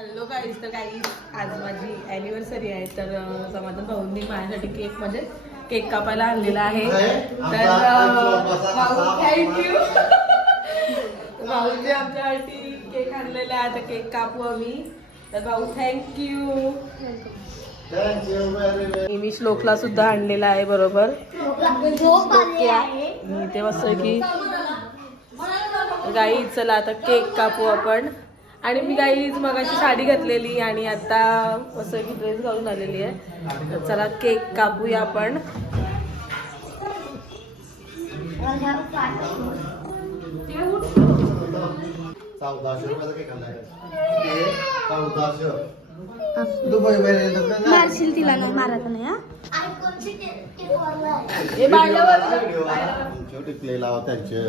Hello guys तर guys आज माझी अॅनिव्हर्सरी आहे. तर समाधान भाऊंनी माझ्यासाठी केक म्हणजे केक कापायला आणलेला आहे. तर भाऊ थँक्यू भाऊने आमच्यासाठी केक आणलेला आहे. आता केक कापू आम्ही. तर भाऊ थँक्यू. मी श्लोकला सुद्धा आणलेला आहे बरोबर. मी ते मस्त की गाई चला आता केक कापू आपण. आणि मी गाईच मगाची साडी घातलेली आणि आता मस्त की ड्रेस घालून आलेली आहे. तर चला केक कापूया आपण. मारशील तिला नाही मारायचं नाही हा? हे प्ले लावा त्यांचे.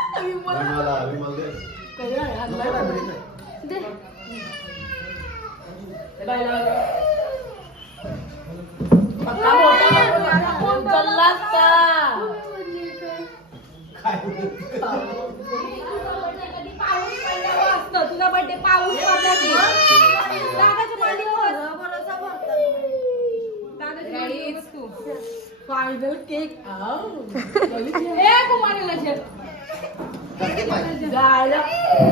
विमला विमल दे. तुला बर्थडे पाऊस पडला की. दादाच्या मांडीवर फायनल केक ए कुमारीला शेत जायला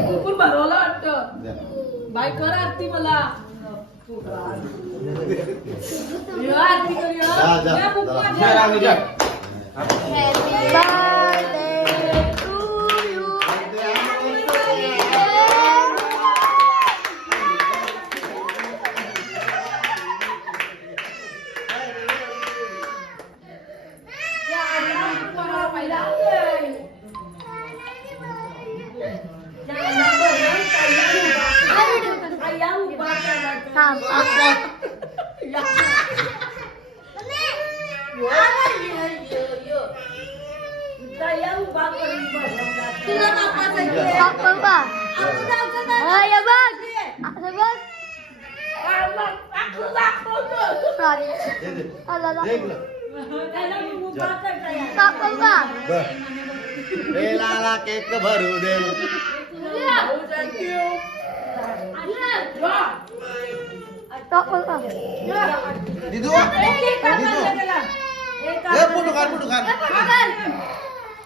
कुकून भरवलं वाटतं. बाय कर आरती मला. ये आरती कर ये. जा, जा, ये कुकू जा. आरती. या, आरती कर पहिला. या, या, पहिला. पहिला उभा करायचा. या. पहिला उभा करून बसवला. दे, दे. दे इकडं. त्याला उभा करता येईल. बर. ए लाला केक भरू दे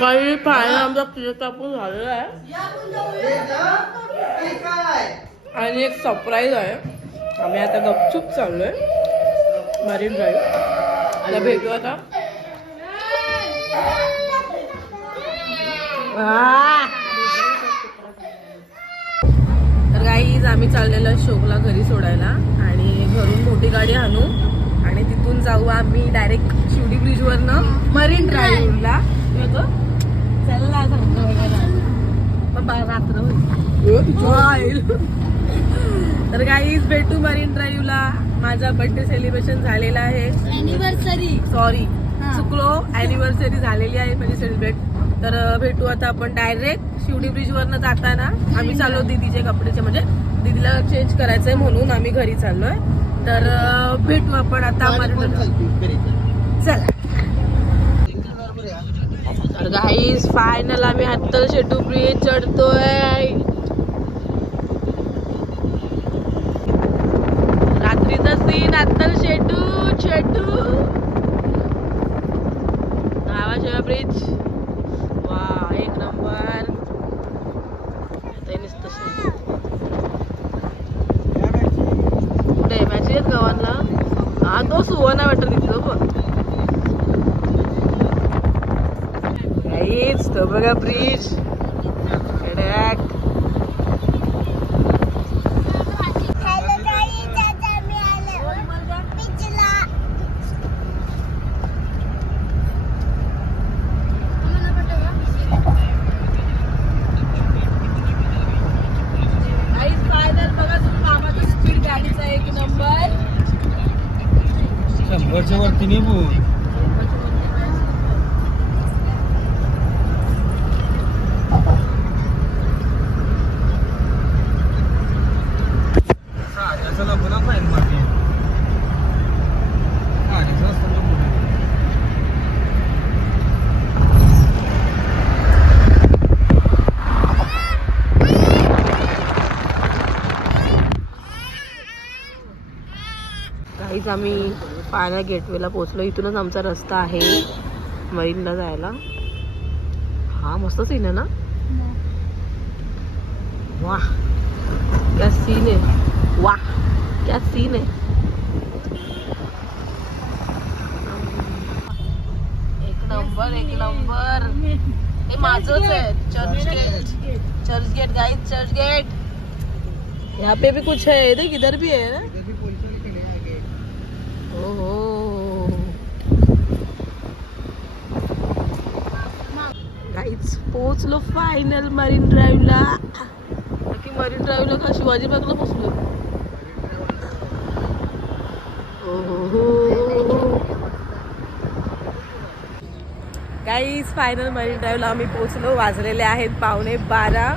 काही पायाला आमचा केक कापून झालेला आहे. आणि एक सरप्राईज आहे. आम्ही आता गपचूप चाललोय. मरीन ड्राईव्ह आता भेटू आता. तर गाईज आम्ही चाललेलो शोकला घरी सोडायला. आणि घरून मोठी गाडी आणू आणि तिथून जाऊ आम्ही डायरेक्ट शिवडी ब्रिजवरनं मरीन ड्राईव्हला चल ना सांगतो वगैरे. पण बा- रात्र होती तर काहीच भेटू मरीन ड्राईव्हला माझा बर्थडे सेलिब्रेशन झालेला आहे. अॅनिव्हर्सरी सॉरी हा. चुकलो अॅनिव्हर्सरी झालेली आहे माझी सेलिब्रेट तर भेटू आता आपण डायरेक्ट शिवडी ब्रिज वरनं जाताना. आम्ही चाललो दीदीचे कपडेचे. म्हणजे दीदीला चेंज करायचंय म्हणून आम्ही घरी चाललोय. तर भेटू आपण आता. चला. तर फायनल आम्ही हत्तल शेटू ब्रिज चढतोय रात्रीचा सीन हत्तल शेटू शेटू नावाशिवा ब्रिज वा एक नंबर ते नुसतं शे- कुठे मॅच आहेत गव्हाणला हा तो सुवर्ण वाटत तिथे तो पण काहीच तो बघा ब्रिज कडक काहीच फायदा बघा तुम्ही मामाचा स्पीड गाडीचा एक नंबर शंभरच्या वरती नाही भाऊ साड्याचं नको ना फाईन मारली साड्याचं असतं नको ना. काहीच आम्ही पाण्या गेटवेला पोहोचलो? इथूनच आमचा रस्ता आहे. मरीनला जायला. हा मस्त सीन आहे ना? वा क्या सीन आहे. वा क्या सीन आहे. एक नंबर एक नंबर. हे माझच आहे. Church Gate Church Gate guys Church Gate यहाँ पे भी कुछ है देख इधर भी है ना इधर भी पोलीस वाले खड़े हैं आगे. ओहो गाईच पोहोचलो फायनल मरीन ड्राईव्हला नक्की मरीन ड्राईव्हला का शिवाजी बागला पोचलो काहीच फायनल मरीन ड्राईव्हला आम्ही पोचलो वाजलेले आहेत पावणे बारा.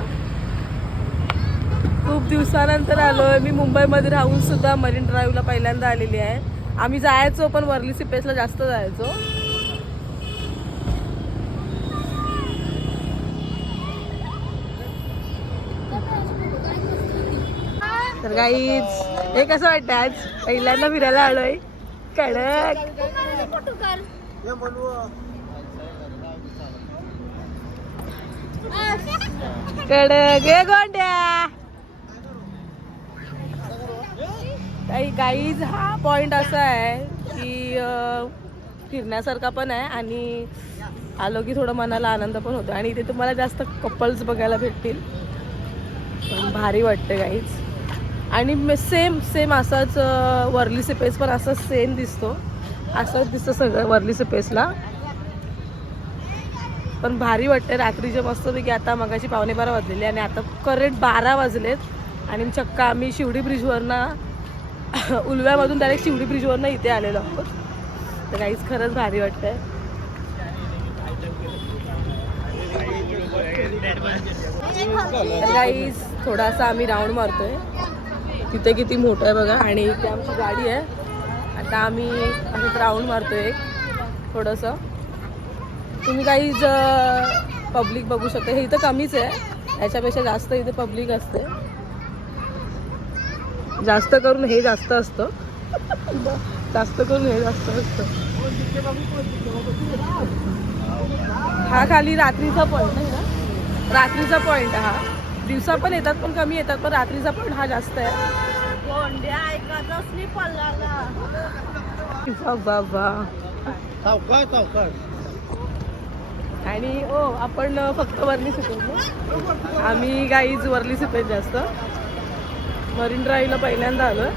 खूप दिवसानंतर आलो आहे मी मुंबईमध्ये राहून सुद्धा मरीन ड्राईव्हला पहिल्यांदा आलेली आहे. आम्ही जायचो पण वरली सिपेसला जास्त जायचो. तर काहीच हे कसं वाटतं आज? पहिल्यांदा फिरायला आलोय. कडक. कडक. हे गोंड्या. काही गाईज हा पॉइंट असा आहे की फिरण्यासारखा पण आहे आणि आलो की थोडं मनाला आनंद पण होतो. आणि इथे तुम्हाला जास्त कपल्स बघायला भेटतील. पण भारी वाटते गाईज आणि सेम सेम असाच वरली वर्ली सिपेस पण असं सेम दिसतो. असंच दिसतं सगळं वर्ली सिपेसला पण भारी वाटते रात्रीचे मस्तपैकी आता मगाशी पावणे बारा वाजलेले आणि आता करेक्ट बारा वाजलेत. आणि चक्का आम्ही शिवडी ब्रिजवरनं उलव्यामधून डायरेक्ट शिवडी ब्रिजवरनं इथे आलेलो आहोत तर काहीच खरंच भारी वाटतंय. तर काहीच थोडासा आम्ही राऊंड मारतोय. तिथे किती मोठं आहे बघा. आणि इथे आमची गाडी आहे. आता आम्ही असंच राऊंड मारतोय एक थोडंसं. तुम्ही काही पब्लिक बघू शकता. हे इथं कमीच आहे. याच्यापेक्षा जास्त इथे पब्लिक असते. जास्त करून हे जास्त असतं. जास्त करून हे जास्त असतं. हा खाली रात्रीचा पॉईंट आहे ना? रात्रीचा पॉईंट हा. दिवसा पण येतात पण कमी येतात पण रात्रीचा पॉईंट हा जास्त आहे. आणि ओ आपण फक्त वरली ना? आम्ही गाईज वरली सुपेज जास्त. मरीन ड्राईव्हला पहिल्यांदा आलं.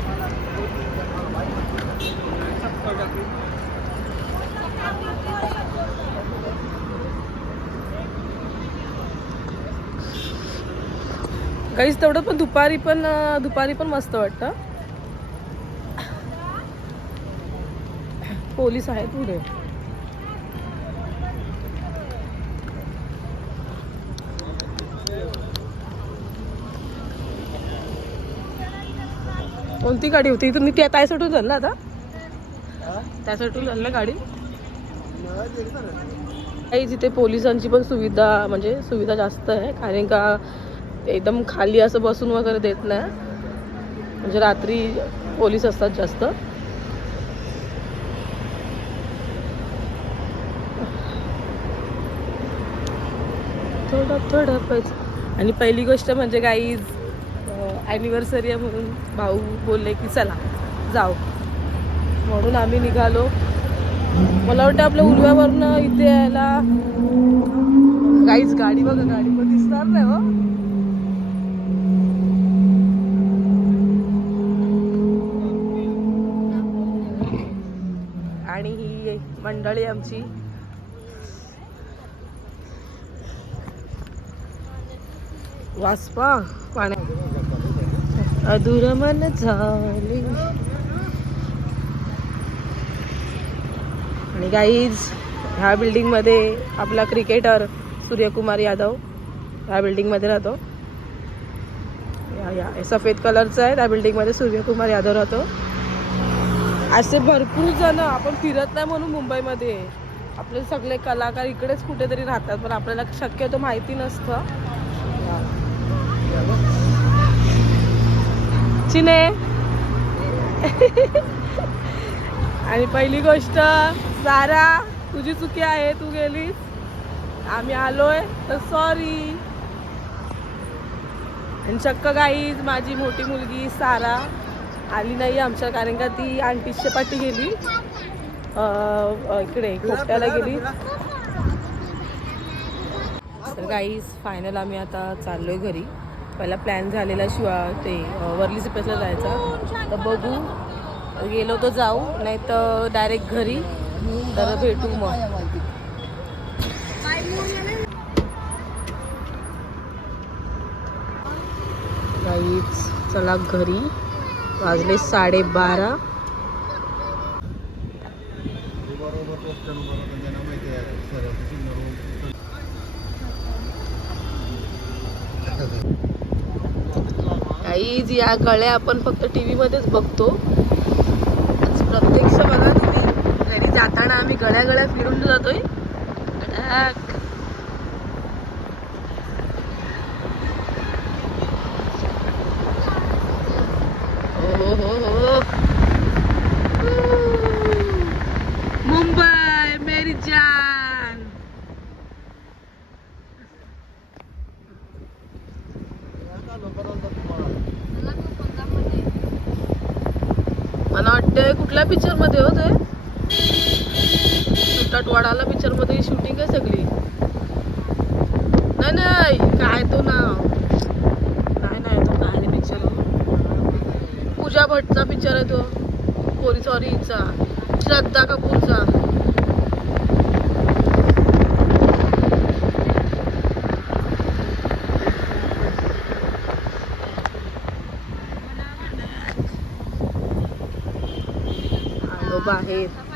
काहीच तेवढं पण दुपारी पण दुपारी पण मस्त वाटतं. पोलीस आहेत पुढे. कोणती गाडी होती? तुम्ही त्या तायसाठी झालं आता. त्यासाठी झालं ना गाडी. काही तिथे पोलिसांची पण सुविधा म्हणजे सुविधा जास्त आहे कारण का एकदम खाली असं बसून वगैरे देत नाही. म्हणजे रात्री पोलीस असतात जास्त. थोडं थोडं पैस. आणि पहिली गोष्ट म्हणजे काही ॲनिव्हर्सरी आहे म्हणून भाऊ बोलले की चला जाऊ. म्हणून आम्ही निघालो. मला वाटतं आपल्या उलव्यावरनं इथे यायला काहीच गाडी बघा गाडी पण दिसणार नाही हो. आणि ही मंडळी आमची. वाचपा पाण्या अधुर मन झाले. आणि गाईज ह्या बिल्डिंगमध्ये आपला क्रिकेटर सूर्यकुमार यादव ह्या बिल्डिंगमध्ये राहतो. या या. सफेद कलरचं आहे. त्या बिल्डिंगमध्ये सूर्यकुमार यादव राहतो. असे भरपूर जण आपण फिरत नाही म्हणून मुंबईमध्ये. आपले सगळे कलाकार इकडेच कुठेतरी राहतात पण आपल्याला शक्यतो माहिती नसतं. खुशीने आणि पहिली गोष्ट सारा तुझी चुकी आहे तू गेलीस. आम्ही आलोय तर सॉरी आणि चक्क गाई माझी मोठी मुलगी सारा आली नाही आमच्या कारण का ती आंटीच्या पाठी गेली. इकडे खोपट्याला गेली. तर गाईज फायनल आम्ही आता चाललोय घरी. पहिला प्लॅन झालेला शिवा ते वरली सिपेसला जायचा. तर बघू. गेलो तर जाऊ नाही तर डायरेक्ट घरी. तर भेटू मग. चला घरी. वाजले साडेबारा. काहीच या गळ्या आपण फक्त टी व्हीमध्येच बघतो प्रत्यक्ष बघा तुम्ही. घरी जाताना आम्ही गळ्या गळ्या फिरून जातोय गडाक. हो हो हो मुंबई मेरी जान हो ते कुठल्या पिक्चरमध्ये होते सुटाटवाडाला पिक्चरमध्ये शूटिंग आहे सगळी. नाही नाही काय तो नाव? नाही नाही तो काय पिक्चर पूजा भट्टचा पिक्चर आहे तो. कोरी सॉरीचा. श्रद्धा कपूरचा. आलो बाहेर आहे